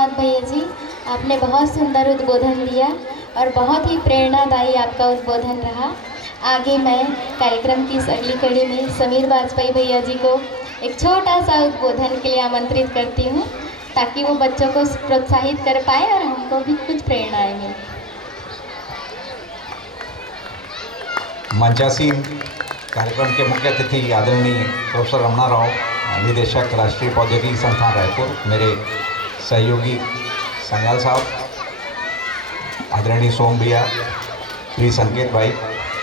धन्यवाद भैया जी, आपने बहुत सुंदर उद्बोधन दिया और बहुत ही प्रेरणादायी आपका उद्बोधन रहा। आगे मैं कार्यक्रम की इस अगली कड़ी में समीर वाजपेयी भैया जी को एक छोटा सा उद्बोधन के लिए आमंत्रित करती हूँ, ताकि वो बच्चों को प्रोत्साहित कर पाए और हमको भी कुछ प्रेरणाएं मिले। मंचासीन कार्यक्रम के मुख्य अतिथि आदरणीय प्रोफेसर रमणा राव, निदेशक राष्ट्रीय प्रौद्योगिकी संस्थान रायपुर, मेरे सहयोगी संगाल साहब, आदरणीय सोम भैया, श्री संकेत भाई,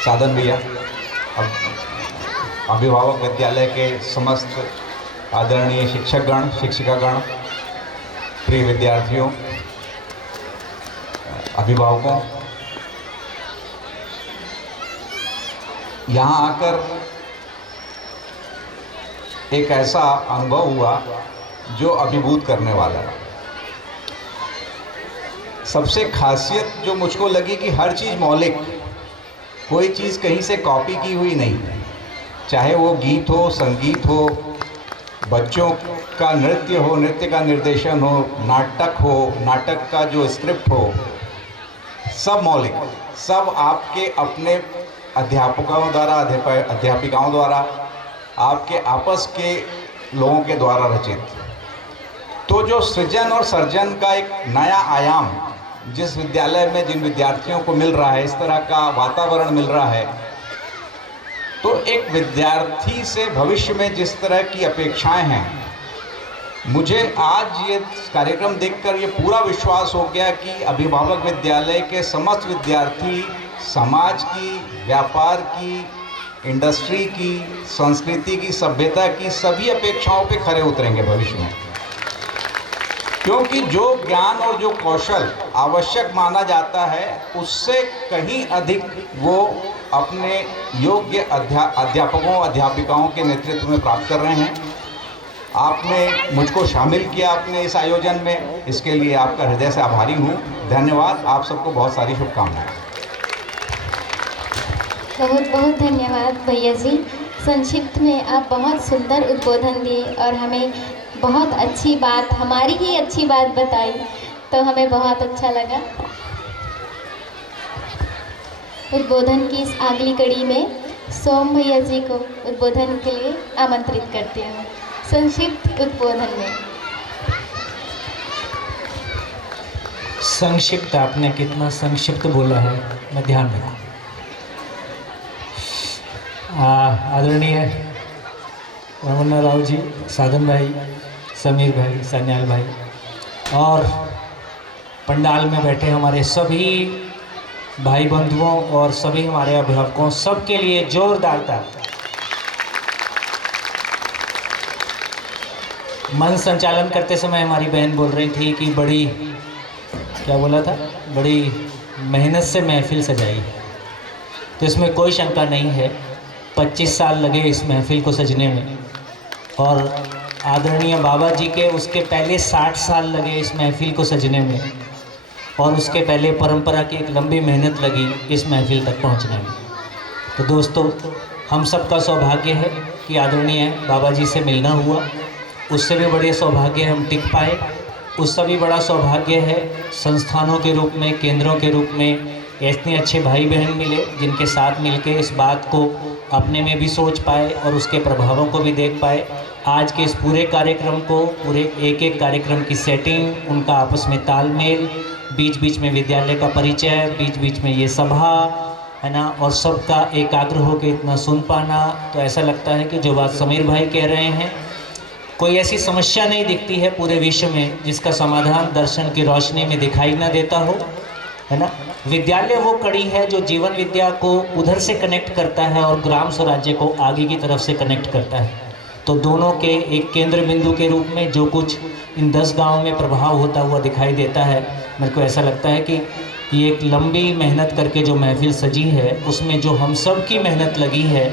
साधन भैया, अभिभावक विद्यालय के समस्त आदरणीय शिक्षकगण, शिक्षिकागण, प्रिय विद्यार्थियों, अभिभावकों, यहाँ आकर एक ऐसा अनुभव हुआ जो अभिभूत करने वाला है। सबसे खासियत जो मुझको लगी कि हर चीज़ मौलिक, कोई चीज़ कहीं से कॉपी की हुई नहीं, चाहे वो गीत हो, संगीत हो, बच्चों का नृत्य हो, नृत्य का निर्देशन हो, नाटक हो, नाटक का जो स्क्रिप्ट हो, सब मौलिक, सब आपके अपने अध्यापकों द्वारा, अध्यापिकाओं द्वारा, आपके आपस के लोगों के द्वारा रचित। तो जो सृजन और सर्जन का एक नया आयाम जिस विद्यालय में जिन विद्यार्थियों को मिल रहा है, इस तरह का वातावरण मिल रहा है, तो एक विद्यार्थी से भविष्य में जिस तरह की अपेक्षाएं हैं, मुझे आज ये कार्यक्रम देखकर ये पूरा विश्वास हो गया कि अभिभावक विद्यालय के समस्त विद्यार्थी समाज की, व्यापार की, इंडस्ट्री की, संस्कृति की, सभ्यता की सभी अपेक्षाओं पे खरे उतरेंगे भविष्य में। क्योंकि जो ज्ञान और जो कौशल आवश्यक माना जाता है, उससे कहीं अधिक वो अपने योग्य अध्यापकों, अध्यापिकाओं के नेतृत्व में प्राप्त कर रहे हैं। आपने मुझको शामिल किया अपने इस आयोजन में, इसके लिए आपका हृदय से आभारी हूँ। धन्यवाद। आप सबको बहुत सारी शुभकामनाएं। बहुत बहुत धन्यवाद भैया जी। संक्षिप्त में आप बहुत सुंदर उद्बोधन दिए और हमें बहुत अच्छी बात, हमारी ही अच्छी बात बताई, तो हमें बहुत अच्छा लगा। उद्बोधन की इस अगली कड़ी में सोम भैया जी को उद्बोधन के लिए आमंत्रित करती हूँ, संक्षिप्त उद्बोधन में। संक्षिप्त, आपने कितना संक्षिप्त बोला है, मैं ध्यान रखूँ। आदरणीय रमन्ना राव जी, साधन भाई, समीर भाई, सन्याल भाई और पंडाल में बैठे हमारे सभी भाई बंधुओं और सभी हमारे अभिभावकों, सबके लिए जोरदार ताली। मन संचालन करते समय हमारी बहन बोल रही थी कि बड़ी, क्या बोला था, बड़ी मेहनत से महफिल सजाई, तो इसमें कोई शंका नहीं है। 25 साल लगे इस महफिल को सजने में और आदरणीय बाबा जी के उसके पहले 60 साल लगे इस महफिल को सजने में और उसके पहले परंपरा की एक लंबी मेहनत लगी इस महफिल तक पहुंचने में। तो दोस्तों, हम सबका सौभाग्य है कि आदरणीय बाबा जी से मिलना हुआ, उससे भी बड़े सौभाग्य हम टिक पाए, उससे भी बड़ा सौभाग्य है संस्थानों के रूप में, केंद्रों के रूप में इतने अच्छे भाई बहन मिले जिनके साथ मिलके इस बात को अपने में भी सोच पाए और उसके प्रभावों को भी देख पाए। आज के इस पूरे कार्यक्रम को, पूरे एक एक कार्यक्रम की सेटिंग, उनका आपस में तालमेल, बीच बीच में विद्यालय का परिचय, बीच बीच में ये सभा है ना, और सबका एकाग्र होकर इतना सुन पाना, तो ऐसा लगता है कि जो बात समीर भाई कह रहे हैं, कोई ऐसी समस्या नहीं दिखती है पूरे विश्व में जिसका समाधान दर्शन की रोशनी में दिखाई ना देता हो, है ना। विद्यालय वो कड़ी है जो जीवन विद्या को उधर से कनेक्ट करता है और ग्राम स्वराज्य को आगे की तरफ से कनेक्ट करता है। तो दोनों के एक केंद्र बिंदु के रूप में जो कुछ इन 10 गाँवों में प्रभाव होता हुआ दिखाई देता है, मेरे को ऐसा लगता है कि ये एक लंबी मेहनत करके जो महफिल सजी है, उसमें जो हम सब की मेहनत लगी है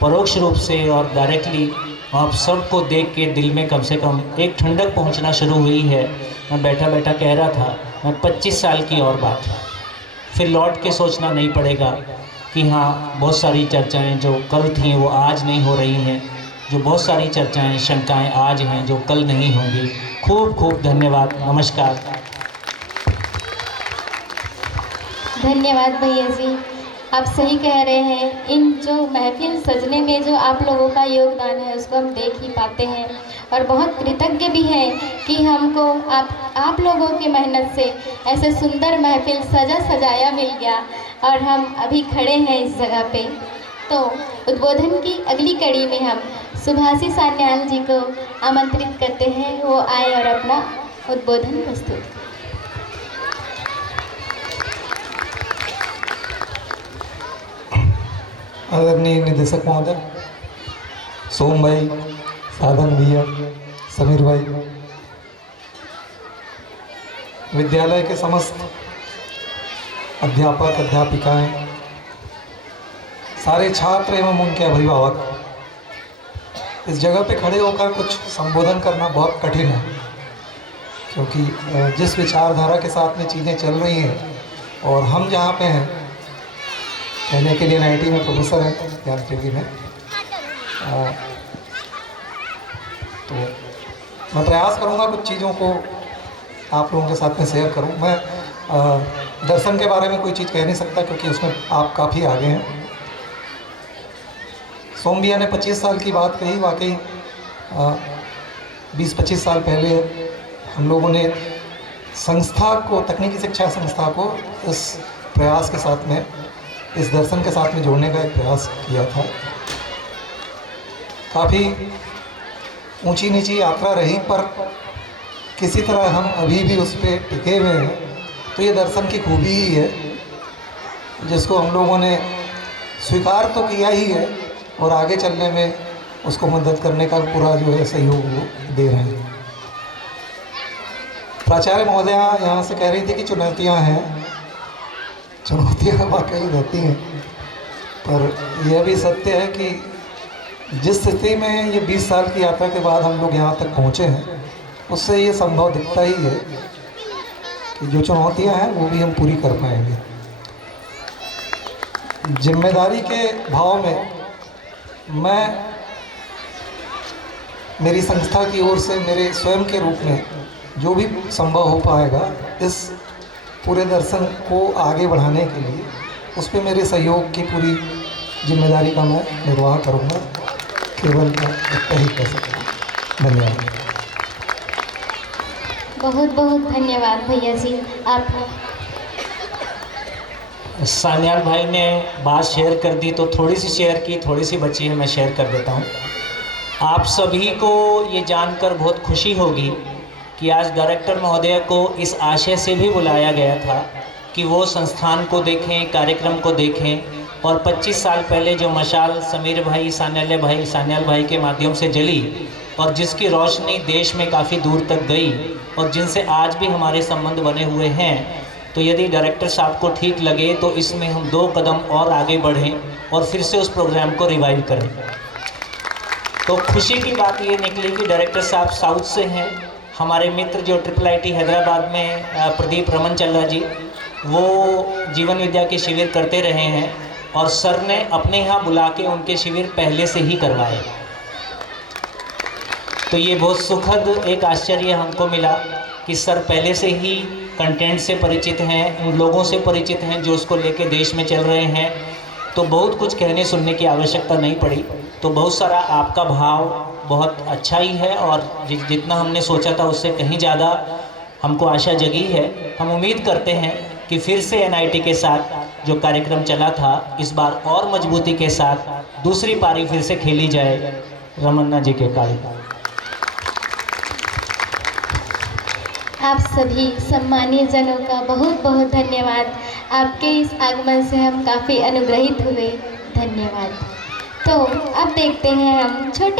परोक्ष रूप से और डायरेक्टली, आप सबको देख के दिल में कम से कम एक ठंडक पहुंचना शुरू हुई है। मैं बैठा बैठा कह रहा था, मैं 25 साल की और बात है, फिर लौट के सोचना नहीं पड़ेगा कि हाँ, बहुत सारी चर्चाएं जो कल थी वो आज नहीं हो रही हैं, जो बहुत सारी चर्चाएं शंकाएं आज हैं जो कल नहीं होंगी। खूब खूब धन्यवाद। नमस्कार। धन्यवाद भैया जी, आप सही कह रहे हैं। इन जो महफिल सजने में जो आप लोगों का योगदान है उसको हम देख ही पाते हैं और बहुत कृतज्ञ भी हैं कि हमको आप लोगों की मेहनत से ऐसे सुंदर महफिल सजा सजाया मिल गया और हम अभी खड़े हैं इस जगह पे। तो उद्बोधन की अगली कड़ी में हम सुभाषी सान्याल जी को आमंत्रित करते हैं, वो आए और अपना उद्बोधन प्रस्तुत करें। आदरणीय निदेशक महोदय, सोम भाई, साधन भैया, समीर भाई, विद्यालय के समस्त अध्यापक अध्यापिकाएं, सारे छात्र एवं उनके अभिभावक, इस जगह पे खड़े होकर कुछ संबोधन करना बहुत कठिन है, क्योंकि जिस विचारधारा के साथ में चीज़ें चल रही हैं और हम जहाँ पे हैं, कहने के लिए NIT में प्रोफेसर हैं यांत्रिकी में, तो मैं प्रयास करूँगा कुछ चीज़ों को आप लोगों के साथ में शेयर करूँ। मैं दर्शन के बारे में कोई चीज़ कह नहीं सकता क्योंकि उसमें आप काफ़ी आगे हैं। सोम भैया ने 25 साल की बात कही, वाकई 20-25 साल पहले हम लोगों ने संस्था को, तकनीकी शिक्षा संस्था को इस प्रयास के साथ में, इस दर्शन के साथ में जोड़ने का एक प्रयास किया था। काफ़ी ऊंची नीची यात्रा रही, पर किसी तरह हम अभी भी उस पर टिके हुए हैं। तो ये दर्शन की खूबी ही है, जिसको हम लोगों ने स्वीकार तो किया ही है और आगे चलने में उसको मदद करने का पूरा जो है सहयोग वो दे रहे हैं। प्राचार्य महोदया यहाँ से कह रही थी कि चुनौतियाँ हैं, चुनौतियाँ वाकई रहती हैं, पर यह भी सत्य है कि जिस स्थिति में ये 20 साल की यात्रा के बाद हम लोग यहाँ तक पहुँचे हैं, उससे ये संभव दिखता ही है कि जो चुनौतियाँ हैं वो भी हम पूरी कर पाएंगे। जिम्मेदारी के भाव में मैं मेरी संस्था की ओर से, मेरे स्वयं के रूप में जो भी संभव हो पाएगा इस पूरे दर्शन को आगे बढ़ाने के लिए, उस पर मेरे सहयोग की पूरी जिम्मेदारी का मैं निर्वाह करूँगा। केवल मैं इतना ही कह सकता हूँ। धन्यवाद। बहुत बहुत धन्यवाद भैया जी। आप सान्याल भाई ने बात शेयर कर दी तो थोड़ी सी शेयर की, थोड़ी सी बची है, मैं शेयर कर देता हूँ। आप सभी को ये जानकर बहुत खुशी होगी कि आज डायरेक्टर महोदय को इस आशय से भी बुलाया गया था कि वो संस्थान को देखें, कार्यक्रम को देखें, और 25 साल पहले जो मशाल समीर भाई, सान्याल भाई के माध्यम से जली और जिसकी रोशनी देश में काफ़ी दूर तक गई और जिनसे आज भी हमारे संबंध बने हुए हैं, तो यदि डायरेक्टर साहब को ठीक लगे तो इसमें हम 2 कदम और आगे बढ़ें और फिर से उस प्रोग्राम को रिवाइव करें। तो खुशी की बात ये निकली कि डायरेक्टर साहब साउथ से हैं। हमारे मित्र जो IIIT हैदराबाद में प्रदीप रमन चल्ला जी, वो जीवन विद्या के शिविर करते रहे हैं और सर ने अपने यहाँ बुला के उनके शिविर पहले से ही करवाए। तो ये बहुत सुखद एक आश्चर्य हमको मिला कि सर पहले से ही कंटेंट से परिचित हैं, उन लोगों से परिचित हैं जो उसको लेके देश में चल रहे हैं। तो बहुत कुछ कहने सुनने की आवश्यकता नहीं पड़ी। तो बहुत सारा आपका भाव बहुत अच्छा ही है और जितना हमने सोचा था उससे कहीं ज़्यादा हमको आशा जगी है। हम उम्मीद करते हैं कि फिर से NIT के साथ जो कार्यक्रम चला था, इस बार और मजबूती के साथ दूसरी पारी फिर से खेली जाए रमन्ना जी के कार्यक्रम। आप सभी सम्मानीय जनों का बहुत बहुत धन्यवाद। आपके इस आगमन से हम काफ़ी अनुग्रहित हुए। धन्यवाद। तो अब देखते हैं हम छोटे